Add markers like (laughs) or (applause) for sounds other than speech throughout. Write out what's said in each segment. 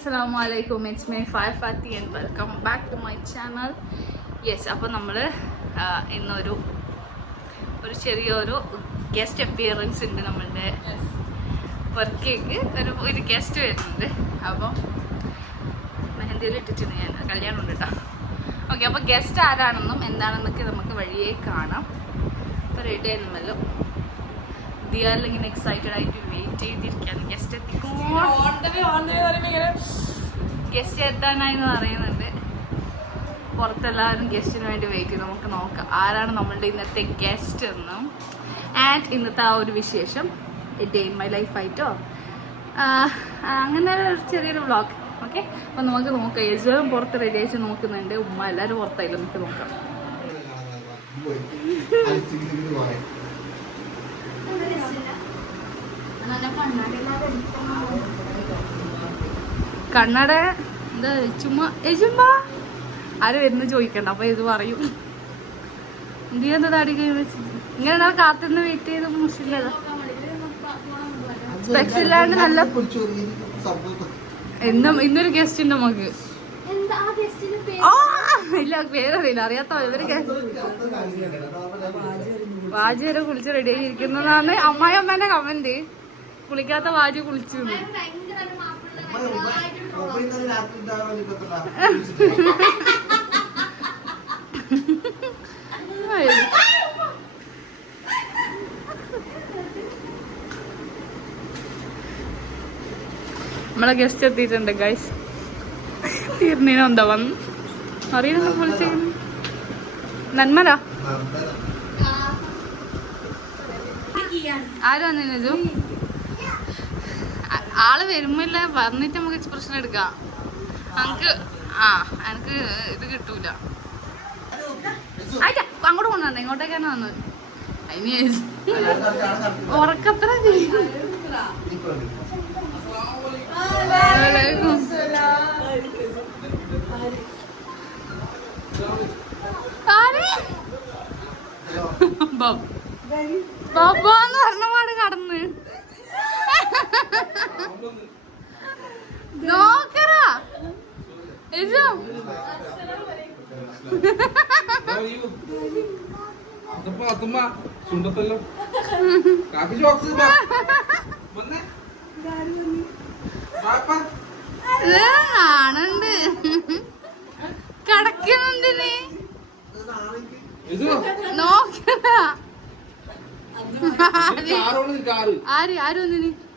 അസ്സാം വലൈക്കും it's my five Fathi and welcome back to my channel yes അപ്പോൾ നമ്മൾ ഇന്നൊരു ഒരു ചെറിയൊരു ഗസ്റ്റ് അപ്പിയറൻസ് ഉണ്ട് നമ്മളുടെ വർക്കേക്ക് ഒരു ഒരു ഗസ്റ്റ് വരുന്നുണ്ട്. അപ്പം മെഹന്തിയിൽ ഇട്ടിട്ടുണ്ട് ഞാൻ. കല്യാണം ഉണ്ട് കേട്ടോ. ഓക്കെ അപ്പോൾ ഗസ്റ്റ് ആരാണെന്നും എന്താണെന്നൊക്കെ നമുക്ക് വഴിയേ കാണാം. അപ്പോൾ റെഡി ആയിരുന്നല്ലോ ദിയാലിൽ ഇങ്ങനെ എക്സൈറ്റഡ് ആയിട്ട് വെയിറ്റ് ചെയ്തിരിക്കുകയാണ് ഗസ്റ്റ് എത്തിക്കുമ്പോൾ ഗസ്റ്റ് എത്താനായി എന്ന് പറയുന്നുണ്ട്. പുറത്തെല്ലാവരും ഗസ്റ്റിന് വേണ്ടി വെയിറ്റ് ചെയ്ത്. നമുക്ക് നോക്കാം. ആരാണ് നമ്മളുടെ ഇന്നത്തെ ഗസ്റ്റ് എന്നും. ആൻഡ് ഇന്നത്തെ ആ ഒരു വിശേഷം. ഡേ ഇൻ മൈ ലൈഫ് ആയിട്ടോ അങ്ങനെ ഒരു ചെറിയൊരു വ്ളോഗ് ഓക്കെ അപ്പം നമുക്ക് നോക്കാം. യജുവും പുറത്ത് റെഡി ആയിട്ട് നോക്കുന്നുണ്ട്. ഉമ്മ എല്ലാവരും പുറത്തായില്ല നമുക്ക് നോക്കാം. (laughs) കണ്ണട? എന്താ ചുമ്മാ എജുമ്മ ആര് വരുന്നു ചോദിക്കണ്ട അപ്പൊ ഇത് പറയും. എന്ത് ചെയ്യുന്ന താടി കൈ വെച്ച്? ഇങ്ങനെ കാത്തുനിന്ന് വെയിറ്റ് ചെയ്ത് മുഷില്ലല്ലോ സ്പെക്സ് ഇല്ലാണ്ട് നല്ല എന്നും ഇന്നൊരു ഗസ്റ്റ് ഉണ്ട് നമുക്ക്. ആ ഇല്ല പേരറിയില്ല അറിയാത്ത ഇവർ വാജി വരെ കുളിച്ച് റെഡി ആയിരിക്കുന്നതാണ് അമ്മായി അമ്മേന്റെ കമന്റ് കുളിക്കാത്ത വാജി കുളിച്ചു. നമ്മളെ ഗസ്റ്റ് എത്തിയിട്ടുണ്ട് ഗൈസ് തീർന്നീനോ എന്താ വന്നു? അറിയുന്ന വിളിച്ചു നന്മരാ ആര് വന്നിരുന്നു ആൾ വരുമ്പില്ല വന്നിട്ട് നമുക്ക് എക്സ്പ്രഷൻ എടുക്കാം. നമുക്ക് ആ എനിക്ക് ഇത് കിട്ടൂല. ആയിട്ടാ അങ്ങോട്ട് കൊണ്ടുവന്നേ ഇങ്ങോട്ടേക്കാണ് വന്നത്. അതിന് ഉറക്കത്ര ബബ്ബാന്ന് പറഞ്ഞ പാട് കടന്ന്. നോക്കറാ ഇജോ ചുണ്ടത്തല്ലോ. കാപ്പി ബോക്സ് വന്നേ. പാപ്പ ആണുണ്ട് നോക്കറാ കാറോണ് കാറ്. ആര്? ആര് വന്നിന്?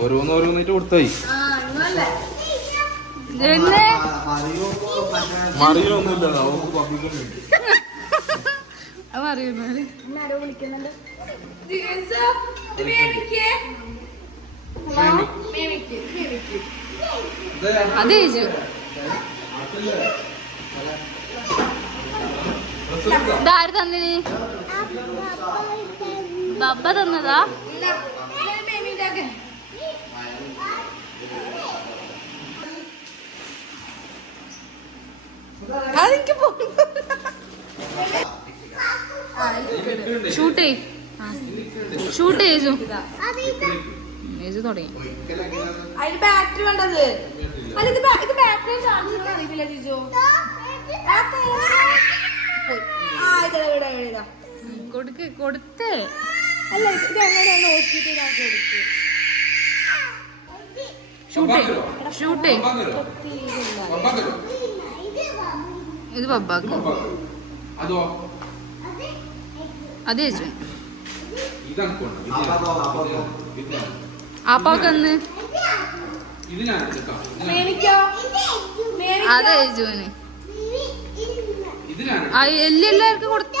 ഓരോന്നോരോന്നിട്ട് കൊടുത്തായി. മറിയൊന്നുമില്ല നമുക്ക് പബ്ലിക്കൊന്നും അത് അറിയുന്നത് അത് ചേച്ചു ഇതാര് തന്നിന്? ബബ്ബ തന്നതാ? അതെനിക്ക് ഷൂട്ട് ചെയ് ഷൂട്ട് ചെയ്തു ഏജു തുടങ്ങി അതിന് ബാറ്ററി വേണ്ടത് അല്ല ഇത് ഇത് ബാറ്ററി ചാർജ് അറിയില്ല ജിജു ആ ഇതാ ഇവിടെ ഇവിടെ ഇതാ കൊടുക്ക് കൊടുത്ത് അല്ല ഇത് ഇത് എങ്ങനെ നോക്കിയിട്ട് ഞാൻ കൊടുത്തു ഷൂട്ട് ഷൂട്ട് ഇത് പപ്പാക്ക്. അതോ? അത് ചേച്ചു. ആപ്പാക്കന്ന് അത് ചേച്ചുവിന് എല്ലാവർക്കും കൊടുത്തു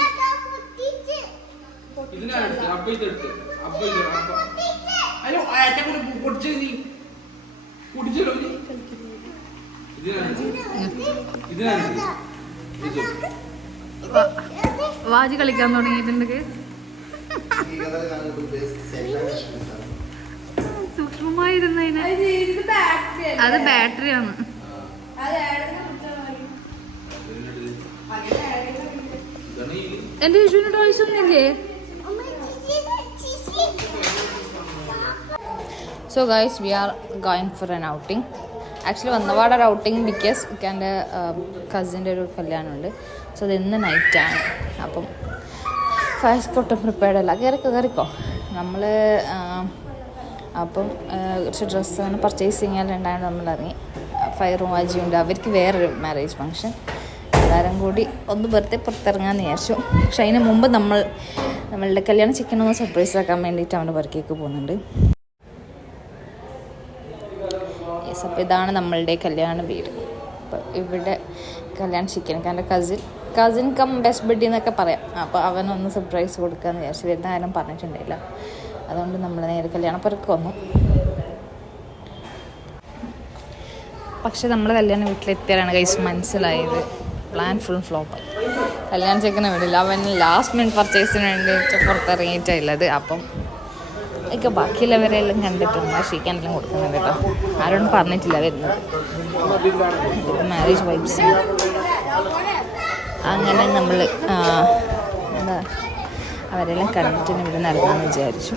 ഇതിനാണ് ഇതിനാണ് ഇതിനാണ് ഇത്. വാജി കളിക്കാൻ തുടങ്ങിയിട്ടുണ്ട് അത് ബാറ്ററി ഈ എന്റെ യേശുവിന് toys ഒന്നില്ലേ so guys we are going for an outing actually വന്നപാട് ഒരു ഔട്ടിങ് ബിക്കോസ് എന്റെ കസിന്റെ ഒരു കല്യാണമുണ്ട്. സോ അത് ഇന്ന് നൈറ്റാണ് അപ്പം ഫാസ്റ്റ് ഒട്ടും പ്രിപ്പയർഡ് അല്ല. കയറിക്കോ കയറിക്കോ നമ്മൾ അപ്പം കുറച്ച് ഡ്രസ്സ് അങ്ങനെ പർച്ചേസ് ചെയ്യാനുണ്ടായത് നമ്മൾ ഇറങ്ങി. ഫയറും ഉണ്ട്. അവർക്ക് വേറൊരു മാരേജ് ഫങ്ഷൻ എല്ലാവരും കൂടി ഒന്ന് വെറുതെ പുറത്തിറങ്ങാമെന്ന് വിചാരിച്ചു. പക്ഷെ അതിന് മുമ്പ് നമ്മൾ നമ്മളുടെ കല്യാണം ചിക്കനൊന്ന് സർപ്രൈസ് ആക്കാൻ വേണ്ടിയിട്ട് അവന്റെ വർക്കേക്ക് പോകുന്നുണ്ട്. യെസ് അപ്പോൾ ഇതാണ് നമ്മളുടെ കല്യാണ വീട്. അപ്പോൾ ഇവിടെ കല്യാൺ എന്റെ cousin cousin cum best buddy എന്നൊക്കെ പറയാം. അപ്പോൾ അവനൊന്ന് സർപ്രൈസ് കൊടുക്കാമെന്ന് വിചാരിച്ചു. വരുന്ന ആരും പറഞ്ഞിട്ടുണ്ടായില്ല. അതുകൊണ്ട് നമ്മൾ നേരെ കല്യാണപ്പുറക്ക് വന്നു. പക്ഷേ നമ്മൾ കല്യാണ വീട്ടിലെത്തിയാലാണ് കൈസ് മനസ്സിലായത്. പ്ലാൻ ഫുൾ ഫ്ലോപ്പ് കല്യാണ ചെക്കനെ വിടില്ല അവൻ ലാസ്റ്റ് മിനിറ്റ് പർച്ചേസിന് വേണ്ടിയിട്ട് പുറത്തിറങ്ങിയിട്ടുള്ളത് അപ്പം ഒക്കെ ബാക്കിയുള്ളവരെല്ലാം കണ്ടിട്ടുണ്ട് ഷീക്കാനെല്ലാം കൊടുക്കുന്നുണ്ട് കേട്ടോ. ആരോടും പറഞ്ഞിട്ടില്ല വരുന്നത്. മാരേജ് വൈബ്സ് അങ്ങനെ നമ്മൾ എന്താ അവരെല്ലാം കണ്ടിട്ട് ഇവിടെ നടന്നാന്ന് വിചാരിച്ചു.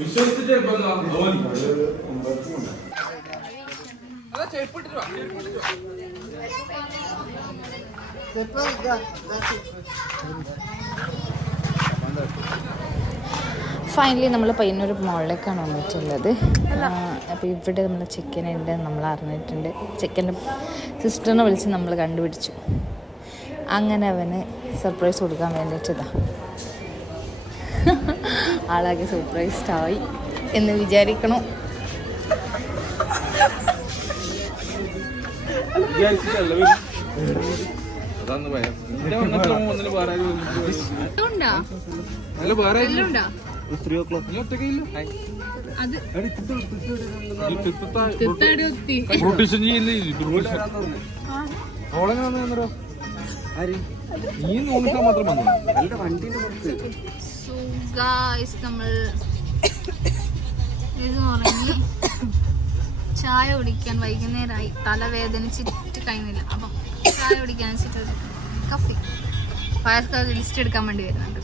വിശ്വസിച്ചിട്ട് ചെരുപ്പിട്ടിട്ട് ചെരുപ്പിട്ടിട്ട്. ഫൈനലി നമ്മൾ പയ്യന്നൂർ മോളിലേക്കാണ് വന്നിട്ടുള്ളത്. അപ്പോൾ ഇവിടെ നമ്മൾ ചിക്കൻ ഉണ്ട് നമ്മൾ അറിഞ്ഞിട്ടുണ്ട്. ചിക്കന്റെ സിസ്റ്ററിനെ വിളിച്ച് നമ്മൾ കണ്ടുപിടിച്ചു. അങ്ങനെ അവന് സർപ്രൈസ് കൊടുക്കാൻ വേണ്ടിയിട്ടതാ. (laughs) ആളാകെ സർപ്രൈസ്ഡ് ആയി എന്ന് വിചാരിക്കണു. വിചാരിച്ചിട്ടല്ല. അല്ല വേറെ ഒറ്റയ്ക്കില്ല? നീ നോക്കാൻ മാത്രം വന്നു ഗായ്സ് നമ്മൾ ഉറങ്ങി ചായ കുടിക്കാൻ വൈകുന്നേരമായി തലവേദനിച്ചിട്ട് കഴിഞ്ഞില്ല. അപ്പം ചായ കുടിക്കാൻ വെച്ചിട്ട് കഫി ഫയർക്കാർ ലിസ്റ്റ് എടുക്കാൻ വേണ്ടി വരുന്നുണ്ട്.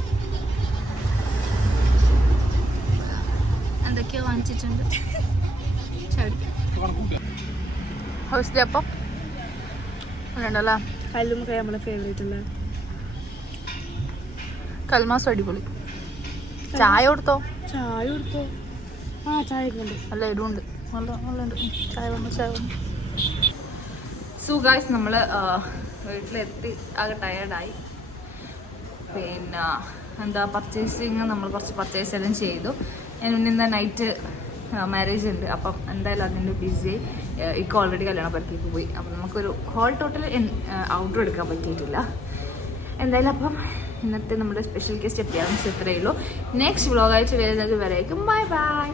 എന്തൊക്കെയോ വാങ്ങിച്ചിട്ടുണ്ട്. ഹൗസ് അപ്പം? ഉണ്ടല്ലോ കല്ലുമ്മ നമ്മളെ ഫേവറേറ്റ് അല്ലേ? കൽമാസം അടിപൊളി. ചായ കൊടുത്തോ? ചായ കൊടുത്തോ? ആ ചായ ഉണ്ട്. നല്ല എരിവുണ്ട്. നല്ല നല്ല ഉണ്ട് ചായ വന്നു ചായ വന്നു സോ ഗായ്സ് നമ്മൾ വീട്ടിലെത്തി. ആകെ ടയേർഡായി പിന്നെ എന്താ പർച്ചേസിങ് നമ്മൾ കുറച്ച് പർച്ചേസ് എല്ലാം ചെയ്തു. ഞാൻ ഇന്ന് നൈറ്റ് മാരേജ് ഉണ്ട്. അപ്പം എന്തായാലും അതിന്റെ ബിസി ഇക്ക് ഓൾറെഡി കല്യാണപ്പുറത്തേക്ക് പോയി. അപ്പം നമുക്കൊരു ഹോൾ ടോട്ടൽ ഔട്ടർ എടുക്കാൻ പറ്റിയിട്ടില്ല. എന്തായാലും അപ്പം ഇന്നത്തെ നമ്മുടെ സ്പെഷ്യൽ ഗസ്റ്റ് അപ്പിയറൻസ് ഇത്രയേ ഉള്ളൂ. നെക്സ്റ്റ് വ്ളോഗായിട്ട് വരുന്നത് വരേക്കും. Bye bye